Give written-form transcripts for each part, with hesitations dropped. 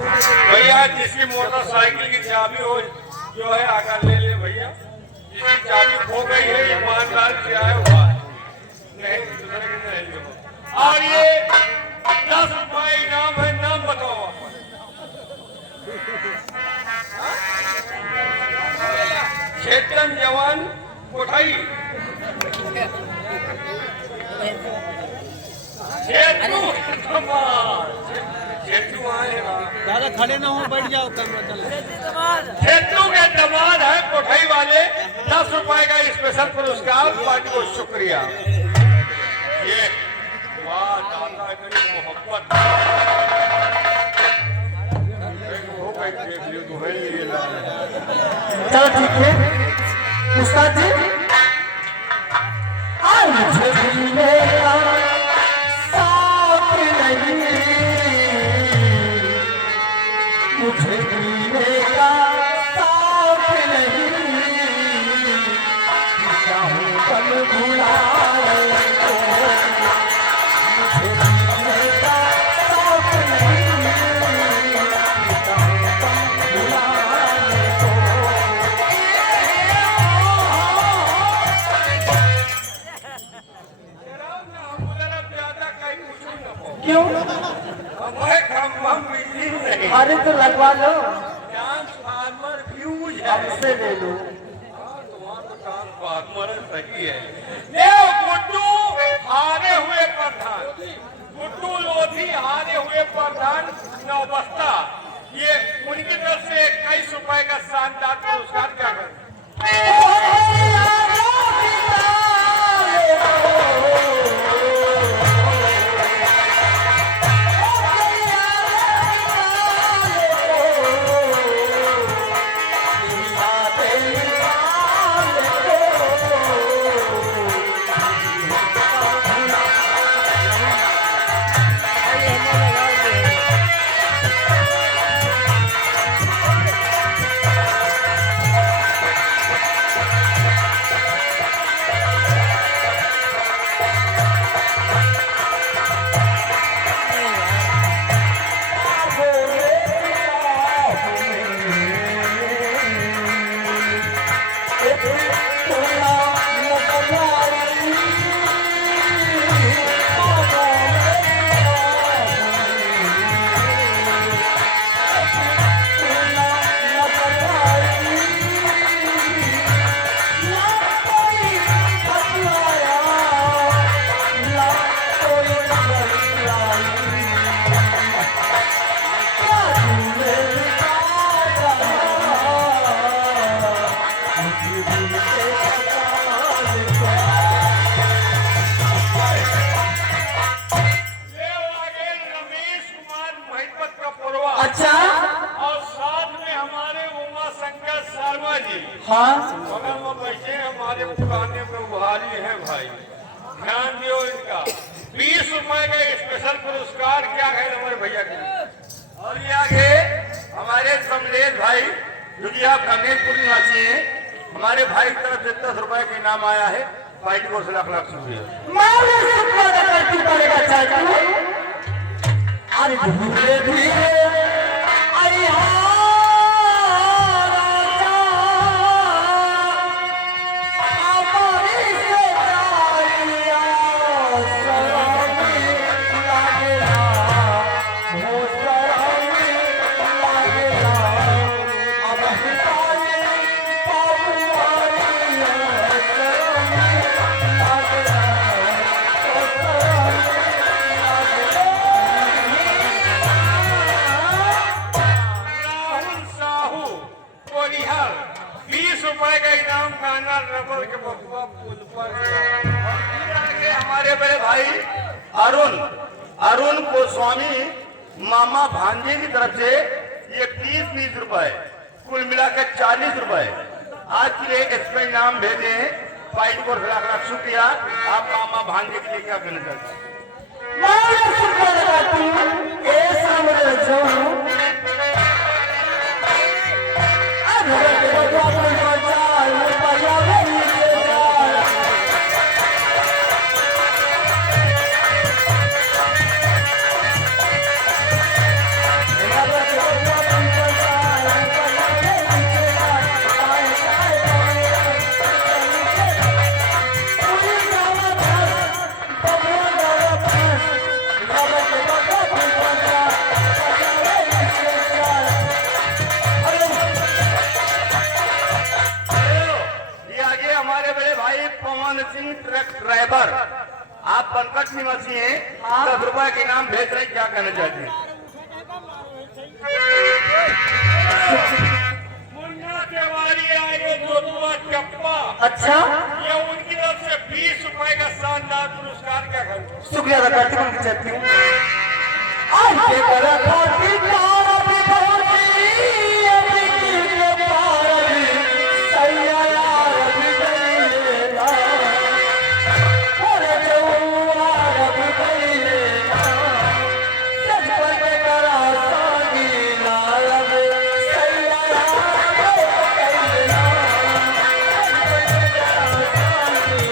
भैया जिसकी मोटरसाइकिल की चाबी हो जो है आकर ले ले भैया। जिसकी चाबी खो गई है ईमानदार से आया हुआ है, नहीं दूसरे की नहीं लो। और ये 10 रुपए इनाम है, नाम बताओ आप। चेतन जवान कोठाई, दादा खड़े ना हो, बैठ जाओ, कैमरा चल। खेतू के दमाद है कोठाई वाले, 10 रुपए का स्पेशल पुरस्कार पार्टी को शुक्रिया। ये वाह दादा की मोहब्बत हो गई, देख लियो तो है ये। चलो ठीक है उस्ताद जी, मुझे जीने का साथ नहीं, मुझे जीने का साथ नहीं, चाहूं पल भुलाए तो, मुझे जीने का साथ नहीं, चाहूं पल भुलाए तो। क्यों? हम बिजली नहीं, अरे तो लगवा लो, ट्रांसफार्मर फ्यूज है, हमसे ले लो। तुम्हारा तो ट्रांसफार्मर सही है। ले गुड्डू हारे हुए प्रधान, गुड्डू लोधी हारे हुए प्रधान नौबस्ता, ये उनकी तरफ से 21 रुपए का शानदार पुरस्कार क्या करें। अच्छा, और साथ में हमारे उमा शंकर शर्मा जी हाँ बगल में बैठे हमारे पुराने प्रभारी हैं भाई, ध्यान दियो इनका। 20 रुपए का स्पेशल पुरस्कार क्या है हमारे भैया के लिए। और ये आगे हमारे कमलेश भाई जो कि आप कमलेशपुर निवासी हैं, हमारे भाई की तरफ से 10 रुपए का इनाम आया है, भाई को लाख लाख शुक्रिया। अरे धीरे धीरे परिहर 20 रुपए का इनाम खाना रबर के बकुआ पुल पर। हमारे बड़े भाई अरुण गोस्वामी मामा भांजे की तरफ से ये 30 रुपए कुल मिलाकर 40 रुपए आज के लिए इसमें इनाम भेजे हैं। फाइट को लाख लाख शुक्रिया। आप मामा भांजे के लिए क्या कहना चाहते हैं? कटक निवासी हैं, 10 रुपए के इनाम भेज रहे हैं, क्या कहना चाहते हैं? मुन्ना तिवारी आए जोतुआ चप्पा, अच्छा ये उनकी तरफ से 20 रुपए का शानदार पुरस्कार, क्या करूँ? शुक्रिया अदा करती हूँ उनकी चलती हूँ। आज के बड़ा कोटि पारा भी पहुंची, अभी के पारा भी सैया यार भी गईलेला, अरे जवार भी गईलेला, सच पर के करा सागीला, अबे सैया यार भी गईलेला, सच पर के करा सागीला, अबे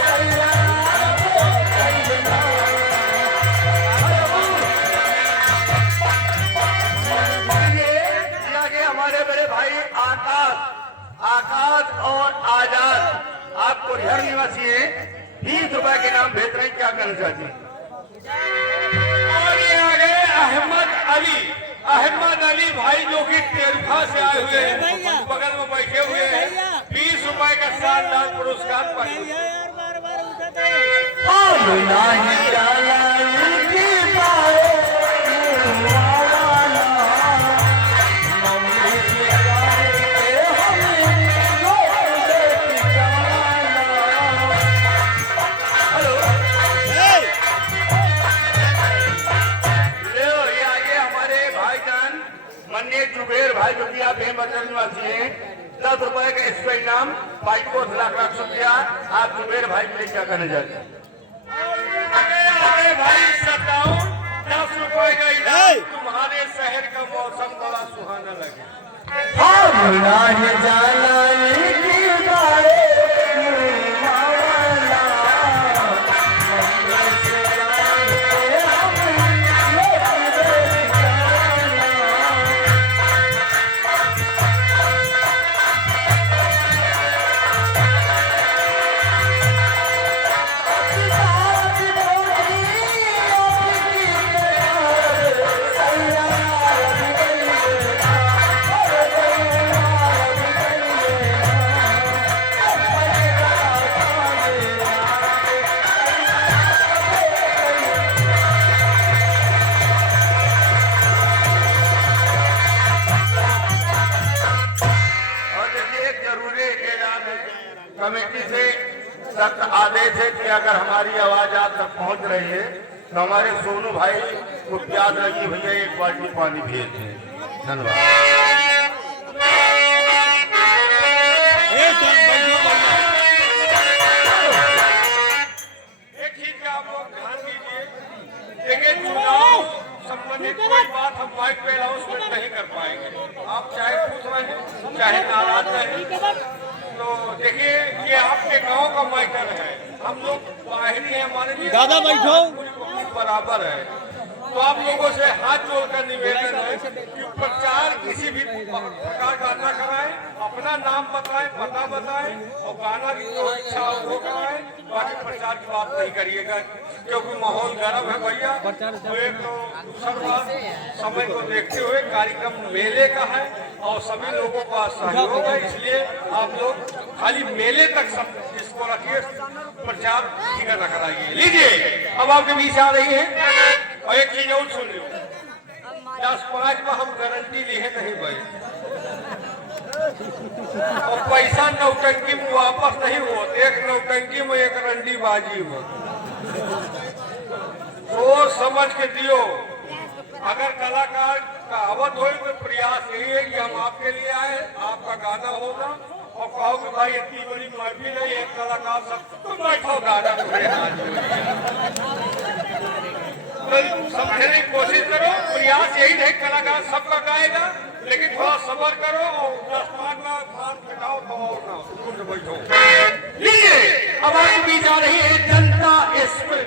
सैया यार भी गईलेला। आगे हमारे बड़े भाई आकाश और आजाद, आप कोरिहर निवासी हैं, 20 रुपए के नाम भेज रहे हैं, क्या करना चाहते हैं? और ये आगे अहमद अली भाई जो कि तेरखा से आए हुए हैं, बगल में बैठे हुए हैं, 20 रुपए का शानदार पुरस्कार पाए। यार बार बार उठाता है। अब नहीं जाना की पाए वाला, मम्मी के गाए हमें लोग ठिकाना। हेलो, ए, ले ये आगे हमारे भाईजान मन्ने जुबेर भाई जो कि आप बदल निवासी हैं, 10 रुपए का इसका इनाम, बाइक को लाख शुक्रिया। आप जुबेर भाई के लिए क्या कहना चाहते हैं? अरे भाई 10 रुपए का इनाम, तुम्हारे शहर का मौसम बड़ा सुहाना लगे। अब नहीं जाना की पाए वाला, मम्मी के गाए हमें लोग ठिकाना। कमेटी से सख्त आदेश है कि अगर हमारी आवाज आप तक पहुंच रही है तो हमारे सोनू भाई को याद रखिए भैया, एक बाल्टी पानी भेज दें। धन्यवाद। ए, चल, बैठो, बैठो। एक चीज का आप लोग ध्यान दीजिए, देखिए चुनाव संबंधित कोई बात हम माइक पे अनाउंसमेंट नहीं कर पाएंगे। आप चाहे खुश रहें चाहे नाराज रहें, तो देखिए ये आपके गांव का मैटर है, हम लोग बाहरी हैं, हमारे लिए दादा बैठो। बराबर है। तो आप लोगों से हाथ जोड़कर निवेदन है कि प्रचार किसी भी प्रकार का ना कराएं, अपना नाम बताएं, पता बताएं और गाना की जो इच्छा हो वो कराएं, बाकी प्रचार की बात नहीं करिएगा क्योंकि माहौल गर्म है भैया। तो एक तो दूसरा बात, समय को देखते हुए कार्यक्रम मेले का है और सभी लोगों का सहयोग है, इसलिए आप लोग खाली मेले तक सब इसको रखिए, प्रचार ठीक न कराइए। लीजिए अब आपके बीच आ रही है। और एक चीज और सुन लो, 10-5 में हम गारंटी लिए नहीं भाई, और पैसा नौटंकी में वापस नहीं हो, एक नौटंकी में एक रंडी बाजी हो, सोच समझ के दियो। अगर कलाकार कहावत हो तो प्रयास यही है कि हम आपके लिए आए, आपका गाना होगा और कहो कि भाई इतनी बड़ी महफिल है, एक कलाकार सब तुम बैठो गाना तुम्हारे हाथ समझने की कोशिश करो। प्रयास यही है कलाकार सबका गाएगा, लेकिन थोड़ा सब्र करो और 10-5 बार खटाओ तो और ना बैठो। लीजिए अब आपके बीच आ रही है जनता इसमें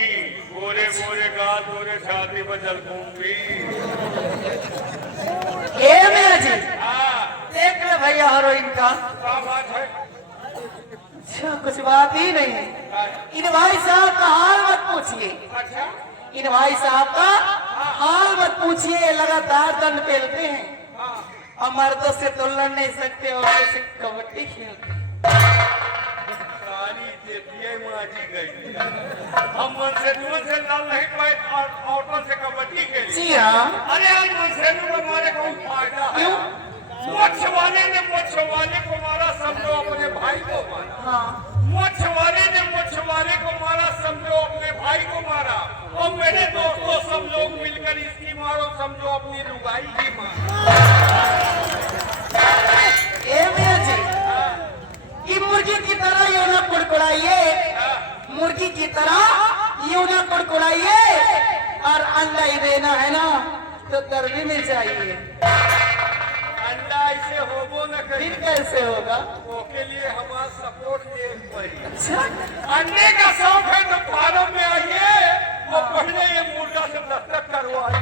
गोरे गोरे गाल गोरे छाती पर जलकुंभी। ए मियाँ जी हाँ, देख ले भैया हीरोइन का। क्या बात है? अच्छा कुछ बात ही नहीं। इन भाई साहब का हाल मत पूछिए, अच्छा, इन भाई साहब का हाल मत पूछिए, लगातार दंड पेलते हैं हाँ, और मर्दों से तो लड़ नहीं सकते और जैसे कबड्डी खेलते हैं। सारी देती माँ जी गई। हम मनसेनुअल से लड़ नहीं पाए और औरतों से कबड्डी खेली। जी हाँ, अरे हम मनसेनु को मारे कोई फायदा है? क्यों? मोक्ष वाले ने मोक्ष वाले को मारा, समझो अपने भाई को मारा। हाँ मोक्ष वाले ने मोक्ष वाले को मारा, समझो अपने भाई को मारा। और मेरे दोस्तों सब लोग मिलकर इसकी मारो, समझो अपनी लुगाई की मारो। ए मियाँ जी ये मुर्गी की तरह यूं ना कुड़कुड़ाइए, मुर्गी की तरह यूं ना कुड़कुड़ाइए, और अंडा ही देना है ना तो दर्दी में चाहिए। अंडा ऐसे होबो न करी, फिर कैसे होगा? उसके लिए हमारा सपोर्ट देख पड़ी। अच्छा अंडे का शौक है तो फार्म में आइए और पहले ये मुर्गा से दस्तक करवाइए।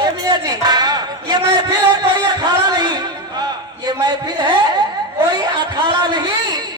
ए मियाँ जी ये महफिल है कोई अखाड़ा नहीं, ये महफिल है कोई अखाड़ा नहीं।